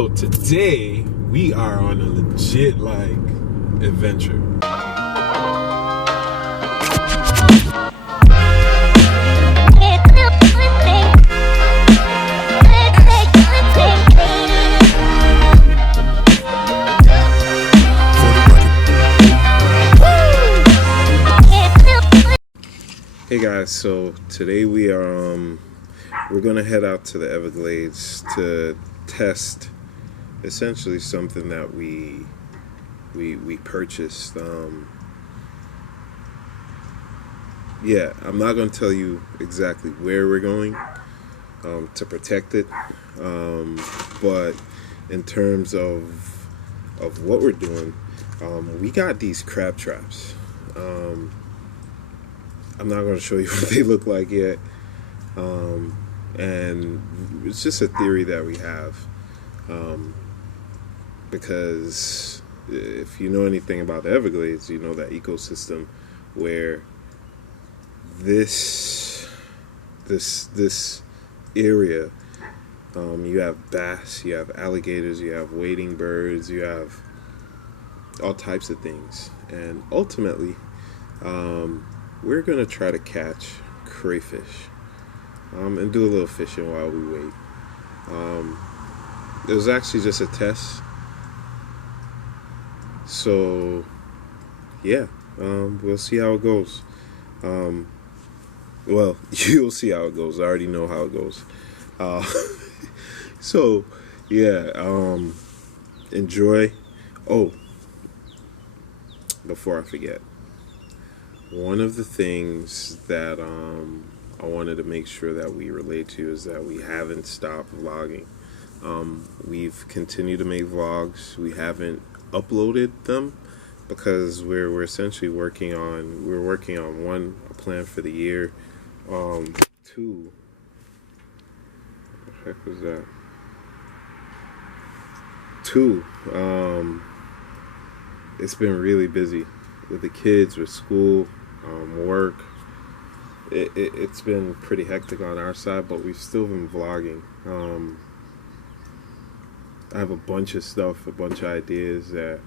So today we are on a legit like adventure. Hey guys, so today we are we're gonna head out to the Everglades to test essentially something that we purchased. Yeah, I'm not gonna tell you exactly where we're going to protect it, but in terms of what we're doing, we got these crab traps. I'm not going to show you what they look like yet. And it's just a theory that we have. Because if you know anything about the Everglades, you know that ecosystem where this area, you have bass, you have alligators, you have wading birds, you have all types of things. And ultimately, we're gonna try to catch crayfish and do a little fishing while we wait. It was actually just a test, so yeah, we'll see how it goes. Well, you'll see how it goes. I already know how it goes. So yeah, enjoy. Oh, before I forget, one of the things that I wanted to make sure that we relate to is that we haven't stopped vlogging. We've continued to make vlogs. We haven't uploaded them because we're essentially working on one, a plan for the year. Two, what the heck was that? Two, it's been really busy with the kids, with school, work. It's been pretty hectic on our side, but we've still been vlogging. I have a bunch of stuff, a bunch of ideas that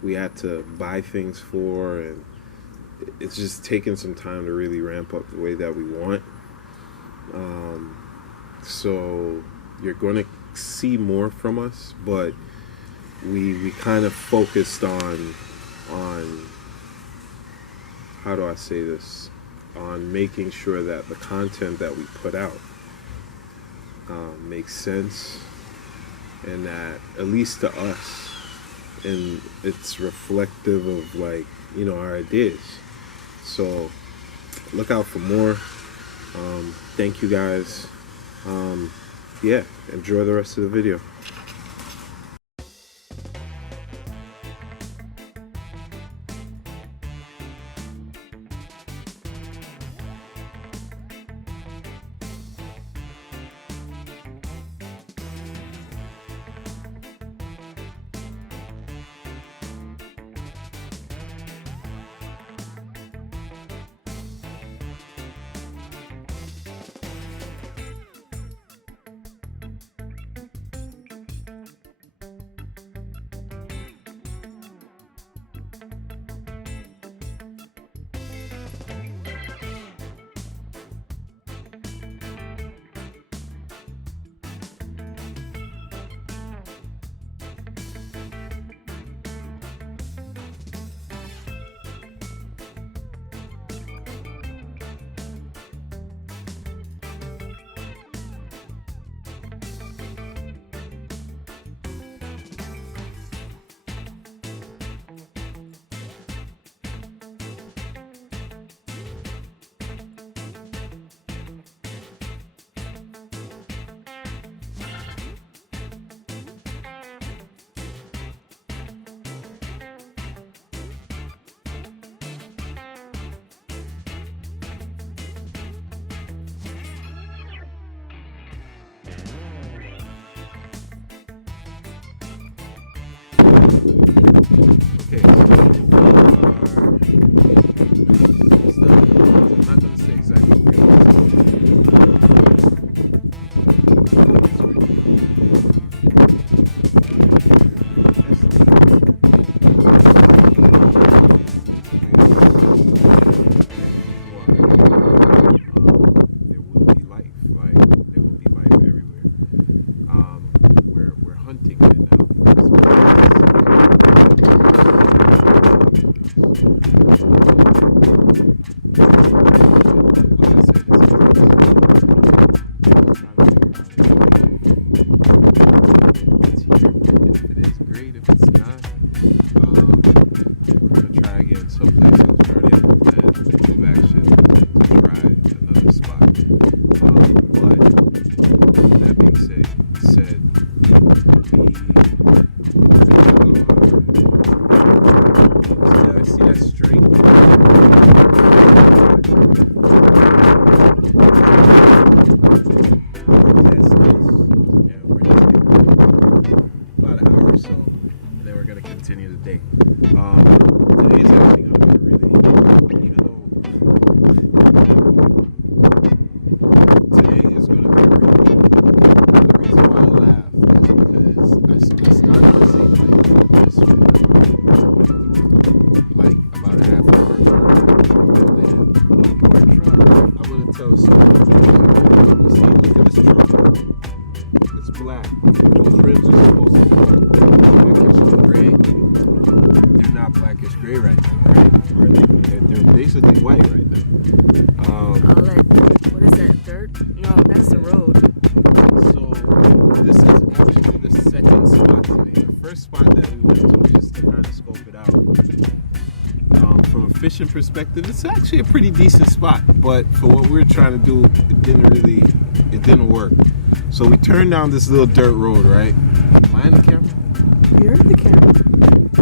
we had to buy things for, and it's just taken some time to really ramp up the way that we want. So you're going to see more from us, but we kind of focused on how do I say this? On making sure that the content that we put out makes sense, and that at least to us, and it's reflective of like, you know, our ideas. So look out for more. Thank you guys. Yeah, enjoy the rest of the video. continue the day. Today's everything I'm really, even though today is going to be really, the reason why I laugh is because I started the same thing this like about a half hour ago. And then I'm going to tell a story. You see, look at this truck. It's black. Those rims are supposed to be blackish gray. They're not blackish gray right now. They're basically white right now. All that, what is that, dirt? No, that's the road. So this is actually the second spot today. The first spot that we went to just to kind of scope it out. From a fishing perspective, it's actually a pretty decent spot. But for what we were trying to do, it didn't work. So we turned down this little dirt road, right? Am I in the camera? You're in the camera.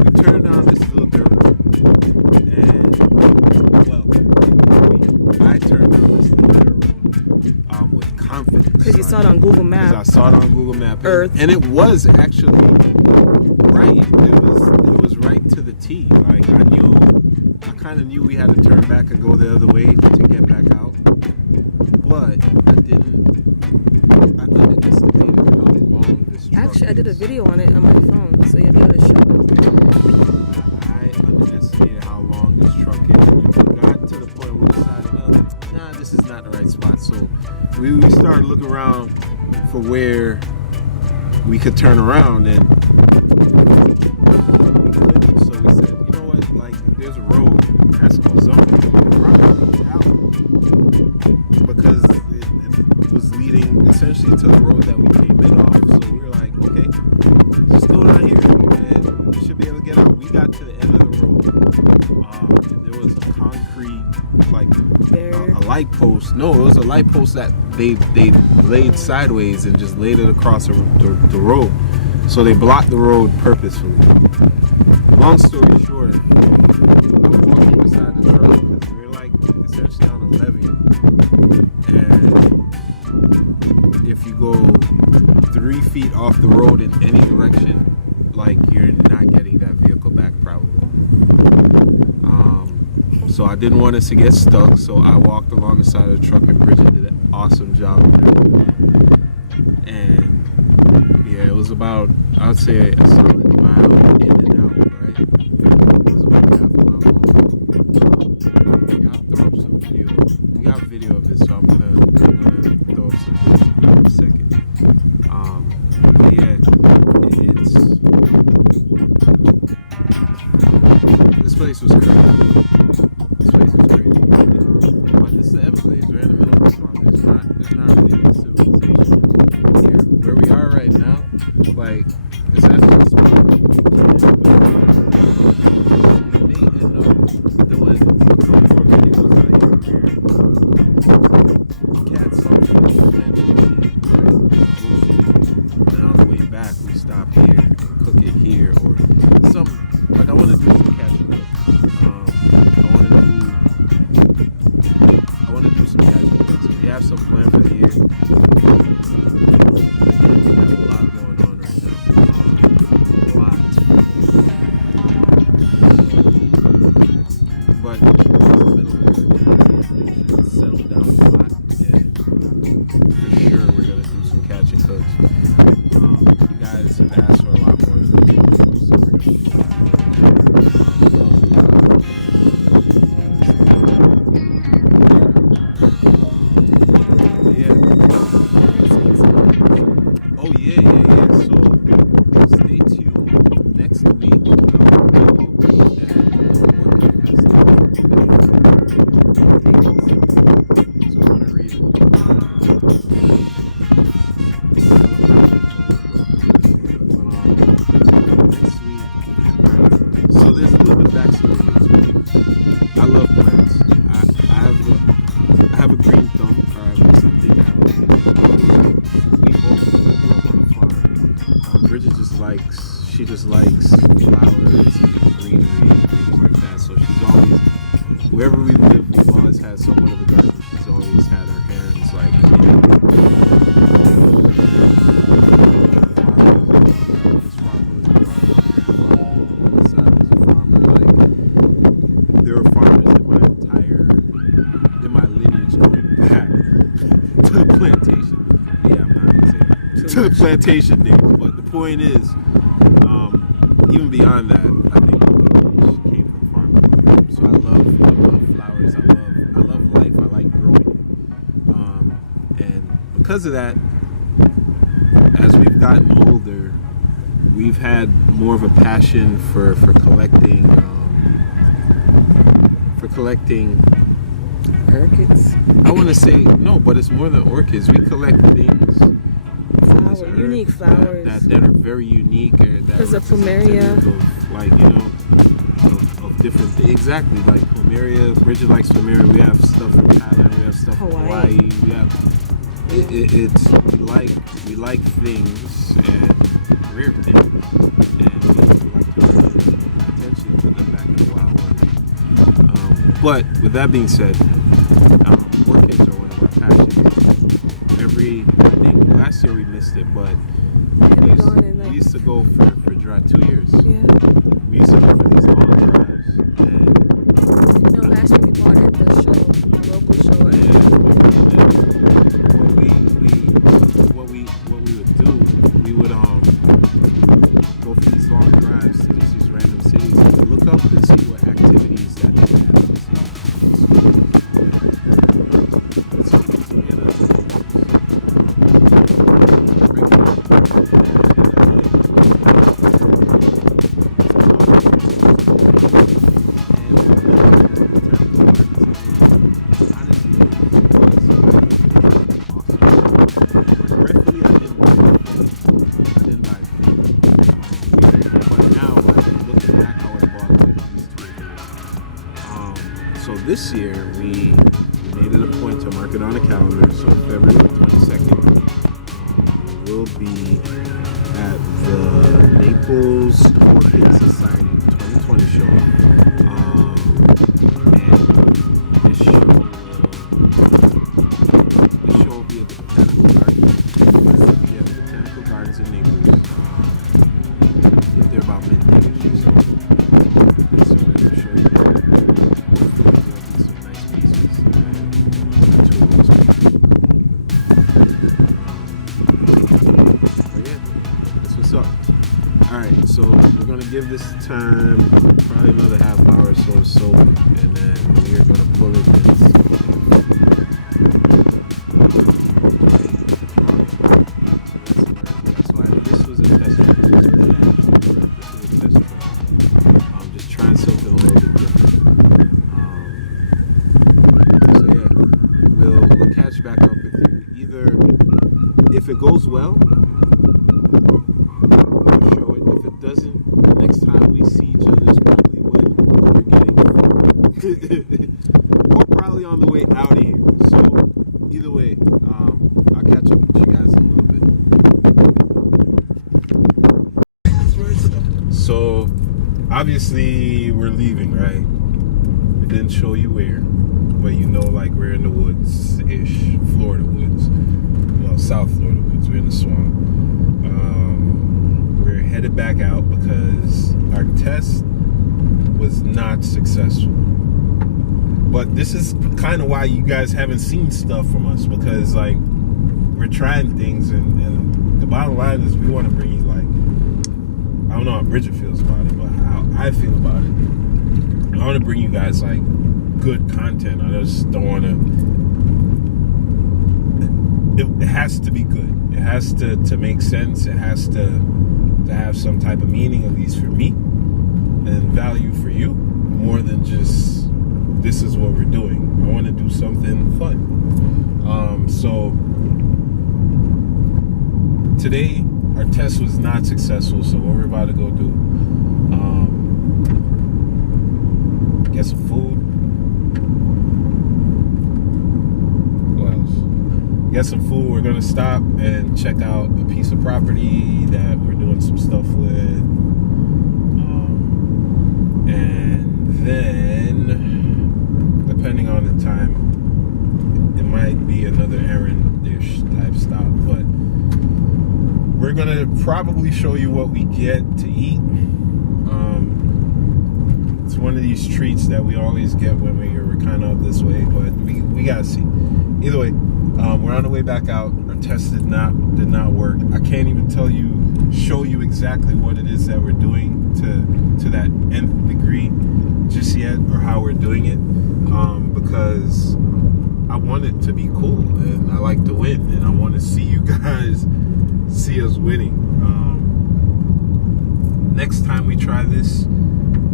We turned down this little dirt road. And, well, I turned down this little dirt road with confidence. Because you saw it on Google Maps. Because I saw it on Google Maps. Earth. And it was actually right. It was right to the T. Like, I kind of knew we had to turn back and go the other way to get back out. But I didn't estimate how long this truck Actually, I did a is. video on it on my phone, so you'll be able to show it. I underestimated how long this truck is. We got to the point where we decided, well, nah, this is not the right spot. So we started looking around for where we could turn around, and we couldn't. So we said, you know what, like, there's a road that's goes up because it was leading essentially to the road that we came in off. So we were like, okay, just go down here and we should be able to get out. We got to the end of the road, and there was a concrete, like a light post. No, it was a light post that they laid sideways and just laid it across the road. So they blocked the road purposefully. Long story short, I'm walking beside the truck because we're like essentially on a levee. And if you go 3 feet off the road in any direction, like, you're not getting that vehicle back probably. So I didn't want us to get stuck, so I walked along the side of the truck, and Bridget did an awesome job of it. And yeah, it was about, I would say, a solid mile in and out, right? It was about half a mile long. Yeah, I'll throw up some video. We got video of it, so I'm gonna throw up some video in a second. But yeah, this place was crazy. But this is the Everglades. We're in the middle of the swamp. There's not really any civilization here. Where we are right now, like, it's actually a spot. They end up doing a couple more videos like cats off eventually, right, in the ocean. And then on the way back, we stop here and cook it here, or something. Like, I want to do some catching. I want to do some catching. So we have some plan for the year. Again, we have a lot going on right now. A lot. But in the middle of the year, things should settle down a lot. And for sure, we're going to do some catching cooks. You guys have asked for a lot more than that. So we're going to do a lot more. She just likes flowers and greenery and things like that. So she's always, wherever we live, we've always had somewhat of a garden. She's always had her hands like plantation things. But the point is, even beyond that, I think the village came from farming. So I love flowers. I love life. I like growing. And because of that, as we've gotten older, we've had more of a passion for collecting Orchids. I want to say no, but it's more than orchids. We collect things, Unique flowers that are very unique, or that because of plumeria, of different things. Exactly, like plumeria. Bridget likes plumeria. We have stuff from Thailand. We have stuff from Hawaii. We have it's we like things and rare things, and we like to pay attention to them back in the wild. But with that being said, orchids are one of our passions. I think last year we missed it, but we used to go for dry 2 years. Yeah. We used to go for these long drives. And last year we bought at the show, the local show. What we would do, we would go for these long drives to just these random cities and look up and see what activities that they have. So this year we made it a point to mark it on the calendar. So February 22nd, we will be at the Naples Aquatic Society 2020 show. And this show will be at the Botanical Gardens. We have Botanical Gardens in Naples. They're about midday. So we're going to show you. Give this time probably another half hour or so to soak, and then we're going to pull it in. That's why this was a test run. Just trying something a little bit different. So yeah, we'll catch back up with you. Either if it goes well, we're probably on the way out of here. So either way, I'll catch up with you guys in a little bit. So obviously we're leaving, right? We didn't show you where, but you know, like we're in the woods-ish, Florida woods. Well, South Florida woods. We're in the swamp. We're headed back out because our test was not successful. But this is kind of why you guys haven't seen stuff from us, because like we're trying things, and the bottom line is we want to bring you, like, I don't know how Bridget feels about it, but how I feel about it. I want to bring you guys like good content. I just don't want to. It has to be good. It has to make sense. It has to have some type of meaning, at least for me, and value for you, more than just this is what we're doing. I want to do something fun. So today our test was not successful, so what we're about to go do, get some food. What else? Get some food. We're gonna stop and check out a piece of property that we're doing some stuff with, and then depending on the time, it might be another errand-ish type stop, but we're gonna probably show you what we get to eat. It's one of these treats that we always get when we're kind of up this way, but we gotta see. Either way, we're on the way back out. Our test did not work. I can't even show you exactly what it is that we're doing to that nth degree just yet, or how we're doing it, because I want it to be cool, and I like to win, and I want to see you guys see us winning. Next time we try this,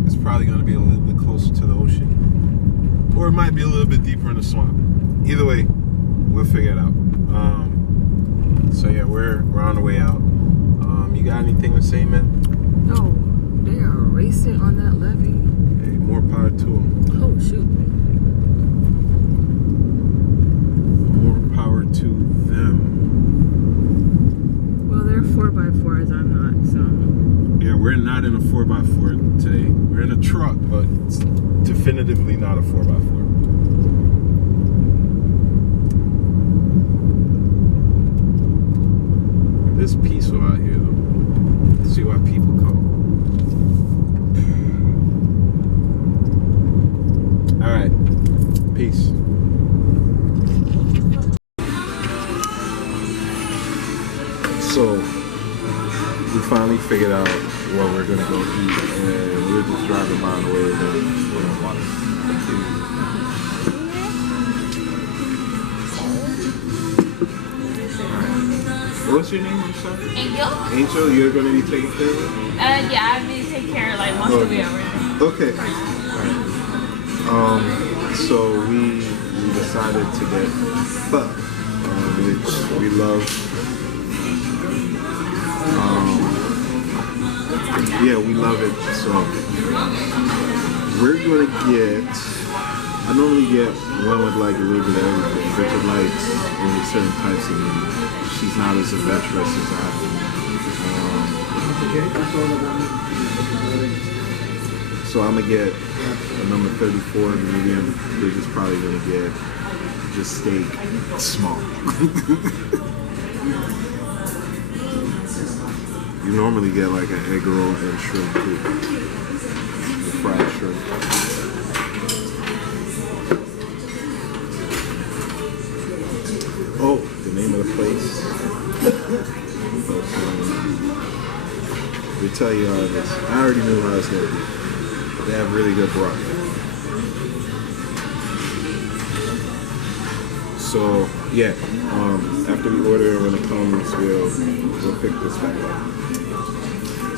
it's probably going to be a little bit closer to the ocean, or it might be a little bit deeper in the swamp. Either way, we'll figure it out. So yeah, we're on the way out. You got anything to say, man? No, they are racing on that levee. Hey, more power to them. Oh shoot. More power to them. Well, they're 4x4s. I'm not, so. Yeah, we're not in a 4x4 today. We're in a truck, but it's definitively not a 4x4. It's peaceful out here, though. See why people come. All right, peace. So we finally figured out what we're gonna go eat, and we were just driving by the way and then we're gonna watch What's your name? I'm sorry. Angel? Angel, you're going to be taking care of it? Yeah, I'm gonna take care of like most of it over there. Okay. Alright. So we decided to get pho, which we love. Yeah, we love it. So we're gonna get. I normally get one with like a little bit of everything. Richard likes only certain types of meat. She's not as adventurous as I am. So I'm gonna get a number 34 medium. They're just probably gonna get just steak small. You normally get like an egg roll and shrimp too. The fried shrimp. Oh, the name of the place. They tell you all this. I already knew how it's gonna be. They have really good broth. So yeah, after we order, when it comes, we'll pick this back up.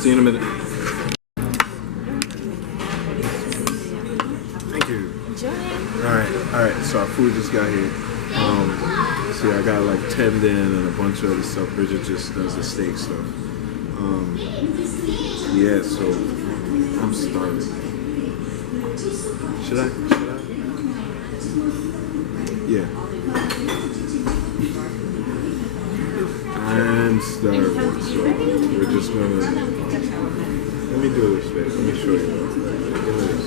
See you in a minute. Thank you. All right. So our food just got here. See, I got like tendon and a bunch of other stuff. Bridget just does the steak stuff. Yeah, so I'm starving. Should I? Yeah. I'm starving, so we're just gonna. Let me do this, babe. Let me show you. Look at this.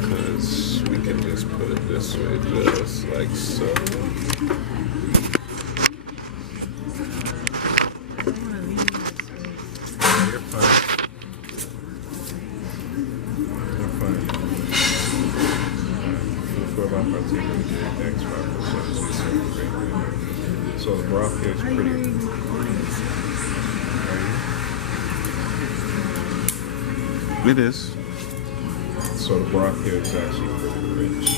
Because we can just put it this way, just like so. You're fine. You're fine. For about 15 minutes, so the broth here is pretty. It is. So the broth here is actually pretty rich.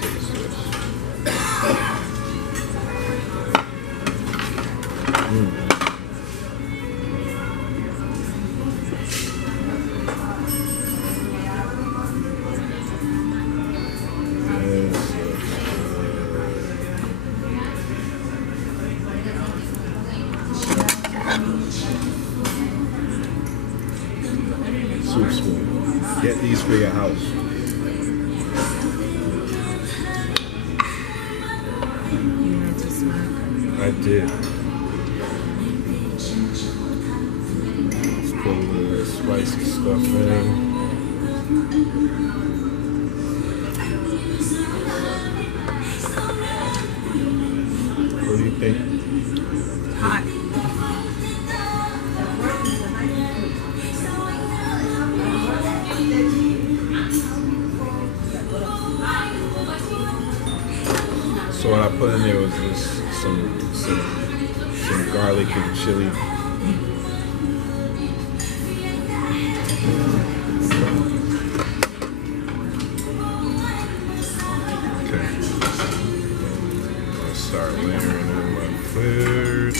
Taste this. Soup spoon. Get these for your house. I did. Let's put a little bit of spicy stuff in. What do you think? Hot. put in there was just some garlic and chili. Okay. I'm gonna start layering in my food.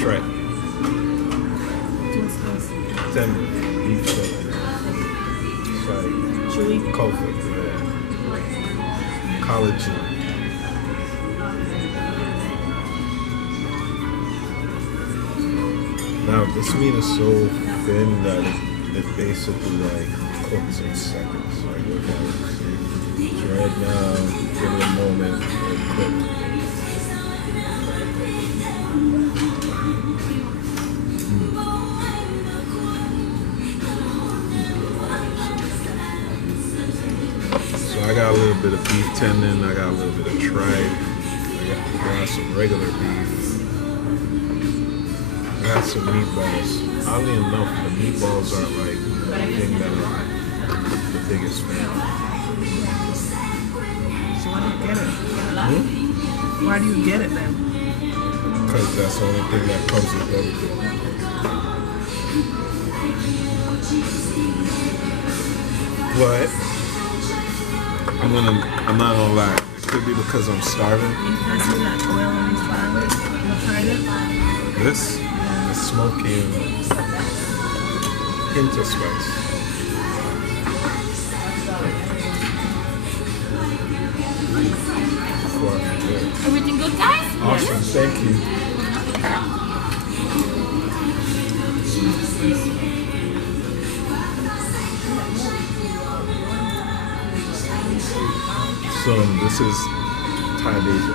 Try it. Tender beef steak. It's like Chewy. comfort, yeah. Collagen. Now this meat is so thin that it basically like cooks in seconds. Like look at it. It's right now, give it a moment, it'll cook. So I got a little bit of beef tendon, I got a little bit of tripe, I got some regular beef, I got some meatballs. Oddly enough, the meatballs are like the thing that I'm the biggest fan of. So why do you get it? Why do you get it then? Because that's the only thing that comes with everything. But I'm not gonna lie. It could be because I'm starving. You guys see that oil when you fry it? You tried it? This is smoky and hint of spice. Everything good, guys? Awesome, thank you. So this is Thai basil.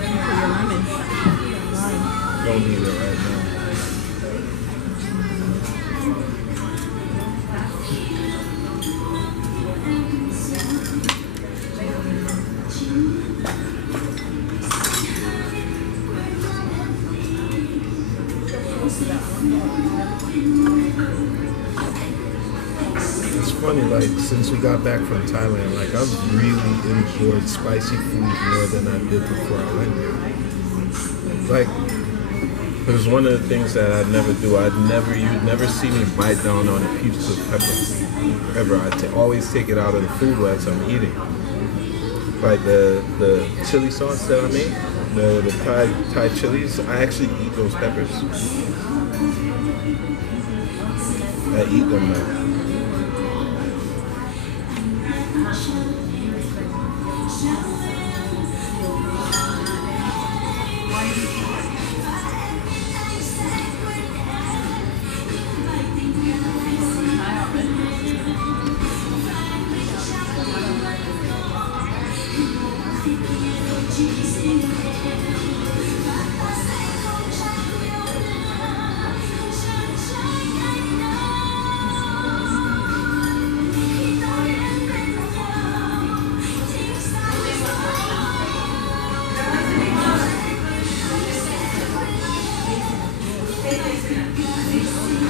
Put your lemon. Lime. Don't need it right now. It's funny, like since we got back from Thailand, like I've really enjoyed spicy food more than I did before I went here. Like it was one of the things that I'd never do. You'd never see me bite down on a piece of pepper ever. I'd always take it out of the food as I'm eating. Like the chili sauce that I made, the Thai chilies, I actually eat those peppers. I eat them now.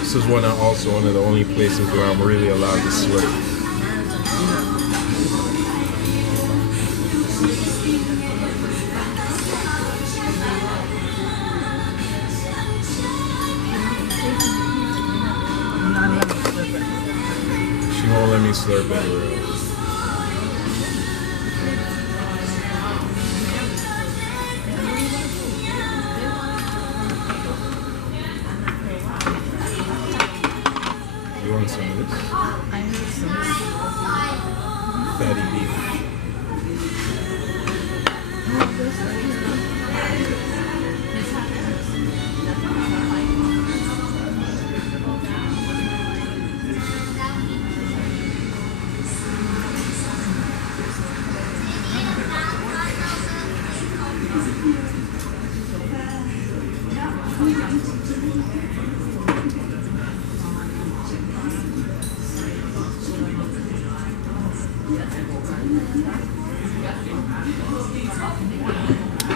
This is one of the only places where I'm really allowed to slurp. She won't let me slurp anywhere else. You want some of this? I need some. Fatty beef.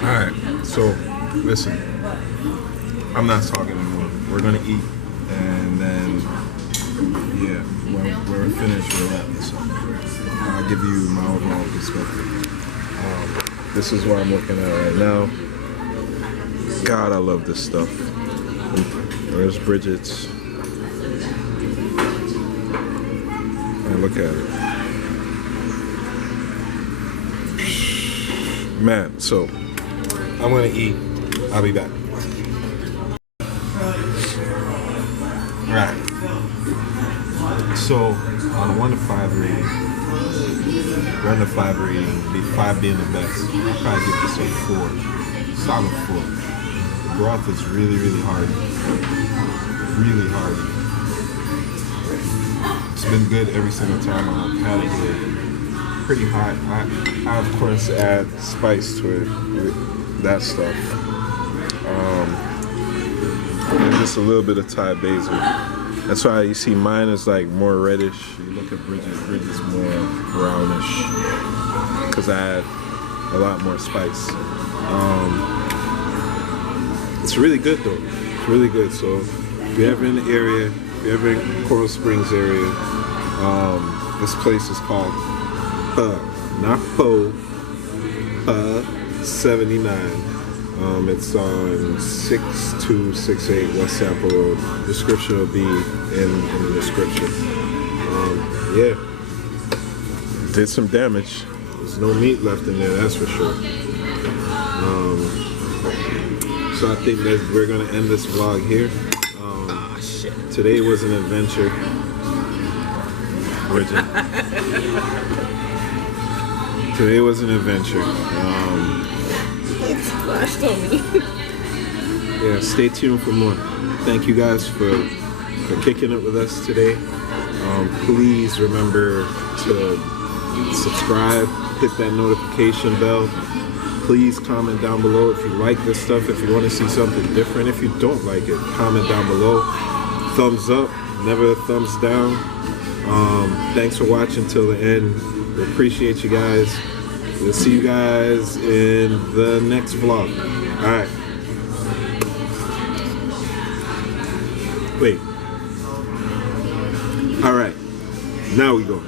Alright, so listen, I'm not talking anymore. We're gonna eat and then Yeah, we're finished with that. So I'll give you my overall perspective. This is what I'm looking at right now. God, I love this stuff. There's Bridget's. And look at it. Man, so I'm gonna eat. I'll be back. Right. So on a 1 to 5 rating, 1 to 5 rating, 5 being the best, I'll probably give this a 4. Solid 4. The broth is really, really hard. Really hard. It's been good every single time I've had it here. Pretty hot. I of course add spice to it with that stuff. And just a little bit of Thai basil. That's why you see mine is like more reddish. You look at Bridget's more brownish because I add a lot more spice. It's really good though. It's really good. So if you're ever in the area, if you're ever in Coral Springs area, this place is called not Po, 79. It's on 6268 West Sample Road. Description will be in the description. Yeah. Did some damage. There's no meat left in there, that's for sure. So I think that we're gonna end this vlog here. Today was an adventure. Bridget. Today was an adventure. It splashed on me. Yeah, stay tuned for more. Thank you guys for kicking it with us today. Please remember to subscribe, hit that notification bell. Please comment down below if you like this stuff, if you want to see something different. If you don't like it, comment down below. Thumbs up, never a thumbs down. Thanks for watching till the end. We appreciate you guys. We'll see you guys in the next vlog. Alright. Wait. Alright. Now we go.